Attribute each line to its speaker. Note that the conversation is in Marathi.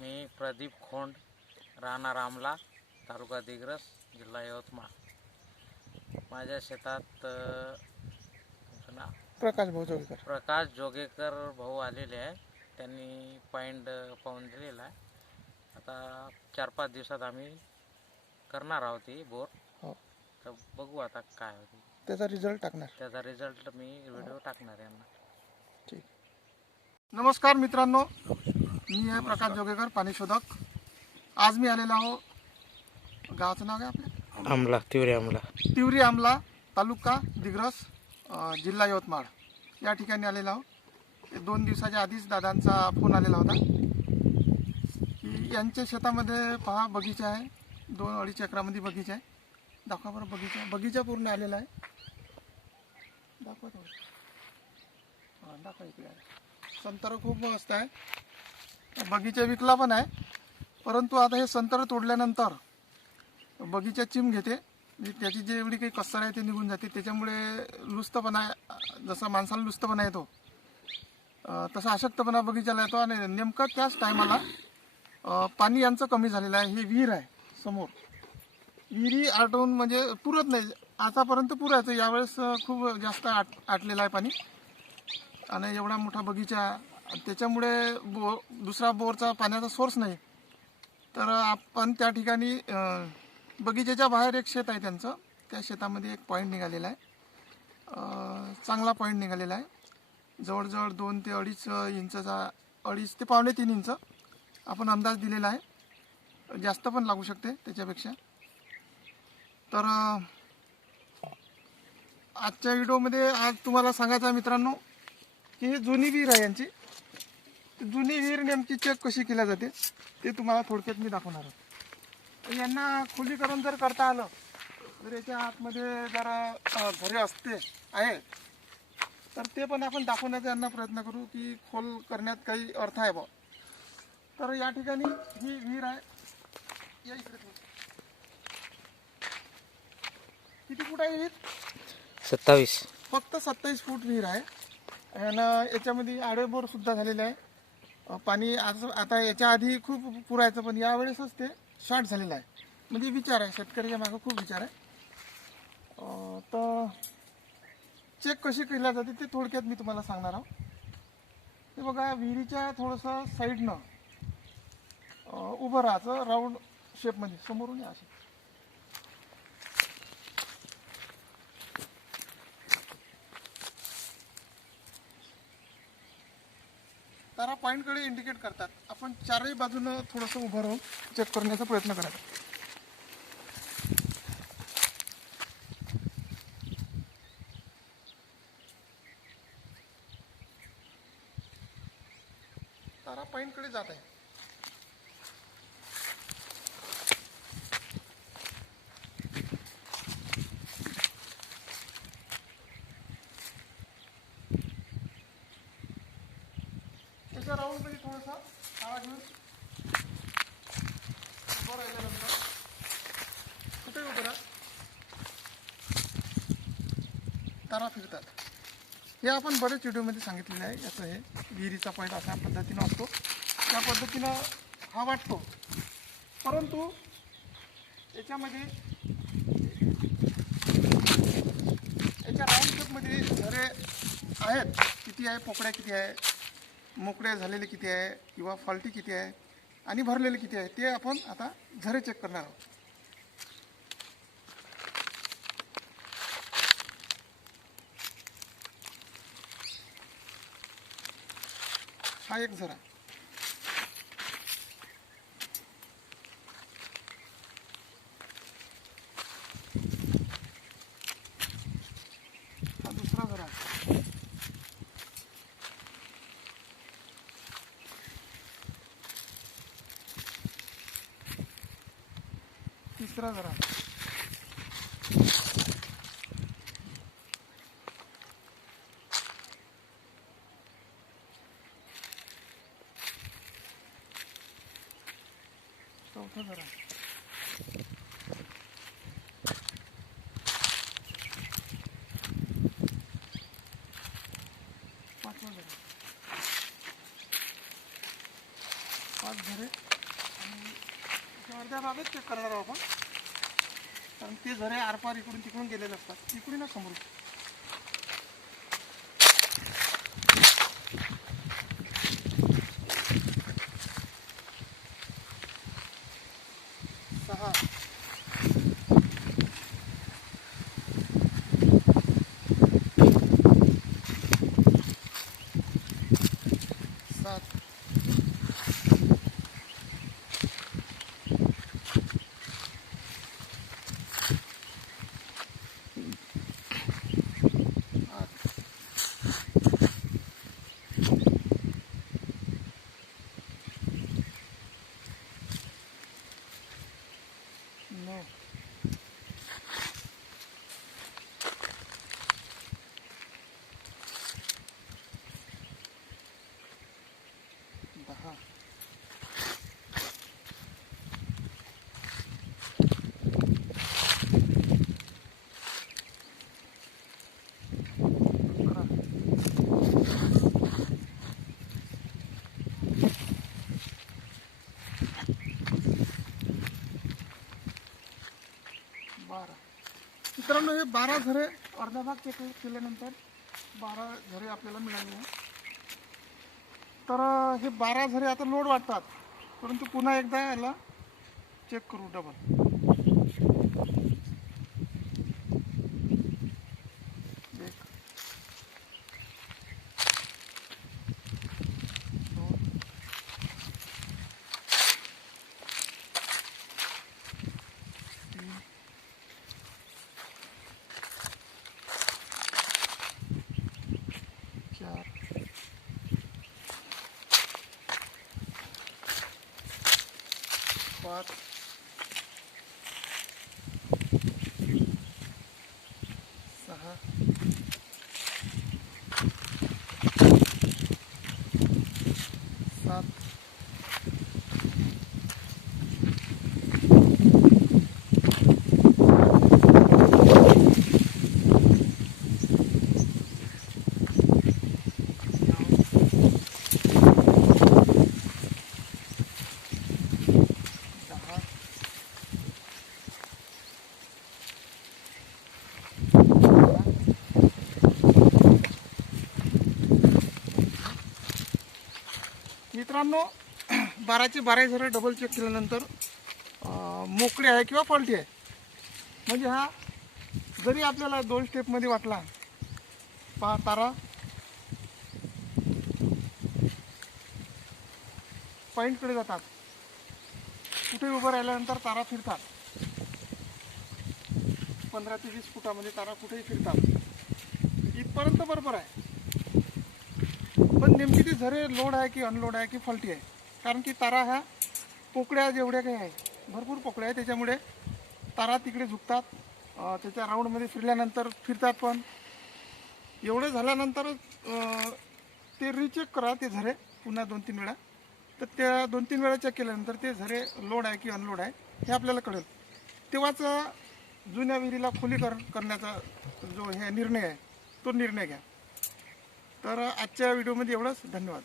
Speaker 1: मी प्रदीप खोंड राहणार आमला तालुका दिग्रस जिल्हा यवतमाळ. माझ्या शेतात नाव?
Speaker 2: प्रकाश भाऊ जोगेकर.
Speaker 1: प्रकाश जोगेकर भाऊ आलेले आहे. त्यांनी पॉईंट पाहून दिलेला आहे. आता चार पाच दिवसात आम्ही करणार आहोत ही बोर.
Speaker 2: हो.
Speaker 1: तर बघू आता काय होते.
Speaker 2: त्याचा रिझल्ट टाकणार.
Speaker 1: त्याचा रिझल्ट मी व्हिडिओ टाकणार यांना.
Speaker 2: ठीक. नमस्कार मित्रांनो. मी आहे प्रकाश जोगेकर पाणी शोधक. आज मी आलेलो आहो. गावाचं नाव आहे आपल्या
Speaker 1: आमला तिवरे आमला.
Speaker 2: तिवरी आमला तालुका दिग्रस जिल्हा यवतमाळ. या ठिकाणी आलेलो आहो. दोन दिवसाच्या आधीच दादांचा फोन आलेला होता. की यांच्या शेतामध्ये पहा बगीचा आहे. दोन अडीच एकरामध्ये बगीचा आहे. दाखवा बरं बगीचा. बगीचा पूर्ण आलेला आहे. दाखवा दाखवा इकडे. आहे संतर खूप मस्त आहे. बगीचा विकला पण आहे. परंतु आता हे संतर तोडल्यानंतर बगीचा चिम घेते. म्हणजे त्याची जी एवढी काही कसर आहे ते निघून जाते. त्याच्यामुळे लुस्तपणा जसा माणसाला लुस्तपणा येतो तसा अशक्तपणा बगीचाला येतो. आणि नेमकं त्याच टायमाला पाणी यांचं कमी झालेलं आहे. ही विहीर आहे समोर. विहिरी आटवून म्हणजे पुरत नाही. आतापर्यंत पुरायचं. यावेळेस खूप जास्त आट आटलेलं आहे पाणी. आणि एवढा मोठा बगीचा त्याच्यामुळे बो दुसरा बोरचा पाण्याचा सोर्स नाही. तर आपण त्या ठिकाणी बगीचेच्या बाहेर एक शेत आहे त्यांचं. त्या शेतामध्ये एक पॉईंट निघालेला आहे. चांगला पॉईंट निघालेला आहे. जवळजवळ दोन ते अडीच इंचचा अडीच ते पावणे तीन इंच आपण अंदाज दिलेला आहे. जास्त पण लागू शकते त्याच्यापेक्षा. तर आजच्या व्हिडिओमध्ये आज तुम्हाला सांगायचं आहे मित्रांनो की ही जुनी विहीर आहे यांची. जुनी विहीर नेमकी चेक कशी केल्या जाते ते तुम्हाला थोडक्यात मी दाखवणार आहे. तर यांना खुलीकरण जर करता आलं तर याच्या आतमध्ये जर घरे असते आहे. तर ते पण आपण दाखवण्याचा यांना प्रयत्न करू की खोल करण्यात काही अर्थ आहे बा. तर या ठिकाणी ही विहीर आहे. या इकडे. किती फूट आहे विहीर?
Speaker 1: सत्तावीस.
Speaker 2: फक्त सत्तावीस फूट विहीर आहे. आणि याच्यामध्ये आडेबोर सुद्धा झालेले आहे. पाणी आज आता याच्या आधी खूप पुरायचं पण यावेळेसच ते शॉर्ट झालेलं आहे. म्हणजे विचार आहे शेतकऱ्याच्या मागं खूप विचार आहे. तर चेक कशी केल्या जाते ते थोडक्यात मी तुम्हाला सांगणार आहोत ते बघा विहिरीच्या थोडंसं साईडनं उभं राहायचं राऊंड शेपमध्ये समोरून या असं तारा पॉईंटकडे इंडिकेट करतात. आपण चारही बाजूनं थोडंसं उभं राहून चेक करण्याचा प्रयत्न करायचा तारा पॉईंटकडे जात आहे त्याच्या राऊंडमध्ये थोडासा तारा घेऊन उभं राहिल्यानंतर कुठे उभं राहा तारा फिरतात हे आपण बरेच व्हिडिओमध्ये सांगितलेलं आहे. याचं हे विहिरीचा पॉईंट अशा पद्धतीनं असतो. त्या पद्धतीनं हा वाटतो. परंतु याच्यामध्ये याच्या राऊंड शेपमध्ये झरे आहेत किती आहे पोकळ्या किती आहे मोकळे झालेले किती आहे किंवा फॉल्टी किती आहे आणि भरलेले किती आहे ते आपण आता झरे चेक करणार आहोत. हा एक झरा हा दुसरा झरा तिसरा जरा. चौथा जरा. पाचवा जरा. पाच झरे आणि अर्ध्या भागात चेक करणार आहोत आपण. कारण ते झरे आरपार इकडून तिकडून गेलेले असतात. इकडून समोर सहा. सात. मित्रांनो हे बारा झरे अर्धा भाग चेक केल्यानंतर बारा झरे आपल्याला मिळाले तर हे बारा झरे आता लोड वाटतात. परंतु पुन्हा एकदा याला चेक करू डबल एक दोन तीन चार पाच सहा सात दहा मित्रांनो बाराचे बारा झरे डबल चेक केल्यानंतर मोकळी आहे किंवा फॉल्टी आहे? म्हणजे हा जरी आपल्याला दोन स्टेपमध्ये वाटला पहा तारा. पॉईंटकडे जातात. कुठे उभं राहिल्यानंतर तारा फिरतात? पंधरा ते वीस फुटामध्ये तारा कुठेही फिरतात. इथपर्यंत बरोबर आहे. पण नेमकी ती झरे लोड आहे की अनलोड आहे की फॉल्टी आहे? कारण की तारा ह्या पोकळ्या जेवढ्या काही आहे भरपूर पोकळ्या आहे त्याच्यामुळे तारा तिकडे झुकतात. त्याच्या राऊंडमध्ये फिरल्यानंतर फिरतात पण. एवढं झाल्यानंतर ते रिचेक करा ते झरे पुन्हा दोन तीन वेळा. तर त्या दोन तीन वेळा चेक केल्यानंतर ते झरे लोड आहे की अनलोड आहे हे आपल्याला कळेल. तेव्हाच जुन्या विहिरीला खोलीकरण करण्याचा जो हे निर्णय आहे तो निर्णय घ्या. तर आजच्या व्हिडिओमध्ये एवढंच. धन्यवाद.